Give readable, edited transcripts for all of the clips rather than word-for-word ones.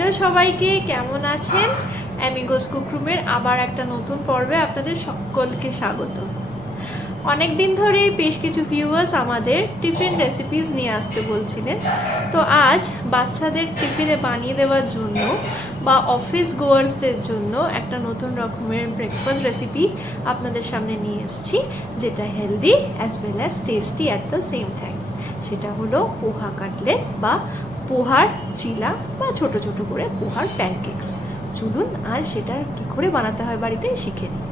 Hello সবাইকে, কেমন আছেন? অ্যামিগোস কুকরুমের আবার একটা নতুন পর্বে আপনাদের সকলকে স্বাগত। অনেক দিন ধরেই বেশ কিছু ভিউয়ার্স আমাদের টিফিন রেসিপিস নিয়ে আসতে বলছিলেন। তো আজ বাচ্চাদের টিফিনে বানিয়ে দেওয়ার জন্য বা অফিস গোয়ার্সদের জন্য একটা নতুন রকমের ব্রেকফাস্ট রেসিপি আপনাদের সামনে নিয়ে এসেছি, যেটা healthy as well as tasty at the same time. সেটা হলো পোহা কাটলেটস বা পোহার চিলা বা ছোট ছোট করে পোহার প্যানকেকস। চলুন আজ সেটা কি করে বানাতে হয় বাড়িতে শিখে নিই।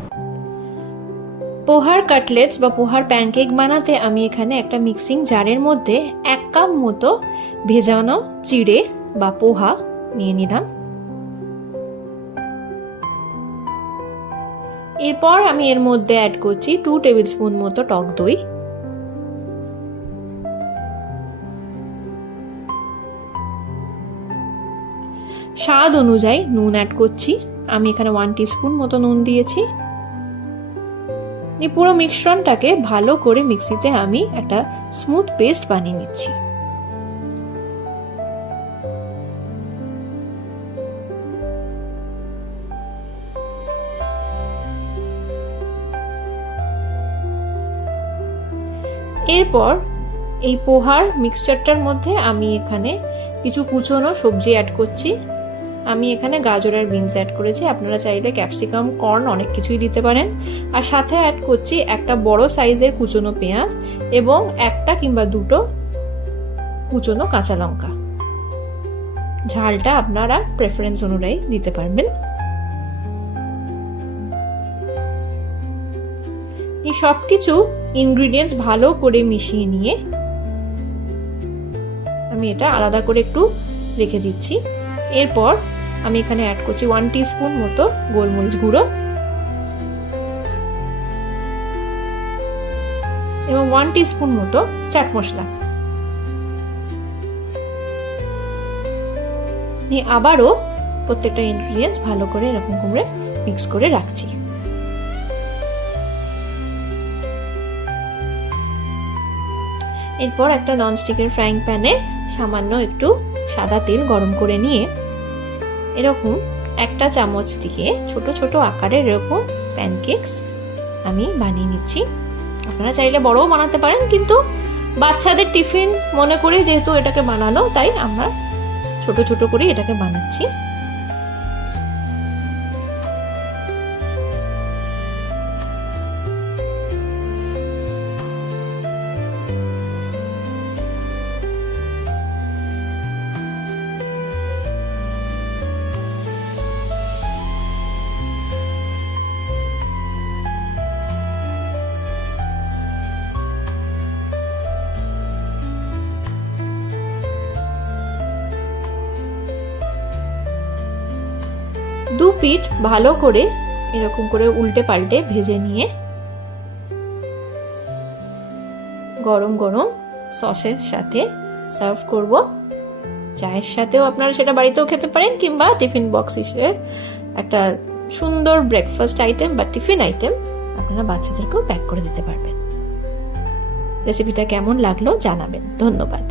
পোহার কাটলেটস বা পোহার প্যানকেক বানাতে আমি এখানে একটা মিক্সিং জারের মধ্যে 1 কাপ মতো ভেজানো চিড়ে বা পোহা নিয়ে নিলাম। এরপর আমি এর মধ্যে অ্যাড করছি 2 টেবিল স্পুন মতো টক দই, স্বাদ অনুযায়ী নুন অ্যাড করছি। আমি এখানে 1 টিস্পুন মতো নুন দিয়েছি। এই পুরো মিশ্রণটাকে ভালো করে মিক্সিতে আমি একটা স্মুথ পেস্ট বানিয়ে নিচ্ছি। এরপর এই পোহার মিক্সচারটার মধ্যে আমি এখানে কিছু কুচনো সবজি অ্যাড করছি। আমি এখানে গাজর আর বিনস অ্যাড করেছি, আপনারা চাইলে ক্যাপসিকাম, কর্ন অনেক কিছুই দিতে পারেন। আর সাথে অ্যাড করছি একটা বড় সাইজের কুচনো পেঁয়াজ এবং একটা কিংবা দুটো কুচনো কাঁচা লঙ্কা। ঝালটা আপনারা প্রেফারেন্স অনুযায়ী দিতে পারবেন। এই সবকিছু ইনগ্রিডিয়েন্টস ভালো করে মিশিয়ে নিয়ে আমি এটা আলাদা করে একটু রেখে দিচ্ছি। এরপর আমি এখানে অ্যাড করছি 1 টিস্পুন মতো গোলমরিচ গুঁড়ো এবং 1 টিস্পুন মতো চাট মশলা নিয়ে আবারও প্রত্যেকটা ইনগ্রিডিয়েন্টস ভালো করে এরকম করে মিক্স করে রাখছি। এরপর একটা ননস্টিকের ফ্রাইং প্যানে সামান্য একটু সাদা তেল গরম করে নিয়ে এরকম একটা চামচ দিয়ে ছোট ছোট আকারের এরকম প্যানকেকস আমি বানিয়ে নিচ্ছি। আপনারা চাইলে বড়ও বানাতে পারেন, কিন্তু বাচ্চাদের টিফিন মনে করে যেহেতু এটাকে বানালো, তাই আমরা ছোট ছোট করে এটাকে বানাচ্ছি। দু পিঠ ভালো করে এরকম করে উল্টে পাল্টে ভেজে নিয়ে গরম গরম সসের সাথে সার্ভ করব। চায়ের সাথেও আপনারা সেটা বাড়িতেও খেতে পারেন, কিংবা টিফিন বক্স হিসেবে একটা সুন্দর ব্রেকফাস্ট আইটেম বা টিফিন আইটেম আপনারা বাচ্চাদেরকেও প্যাক করে দিতে পারবেন। রেসিপিটা কেমন লাগলো জানাবেন। ধন্যবাদ।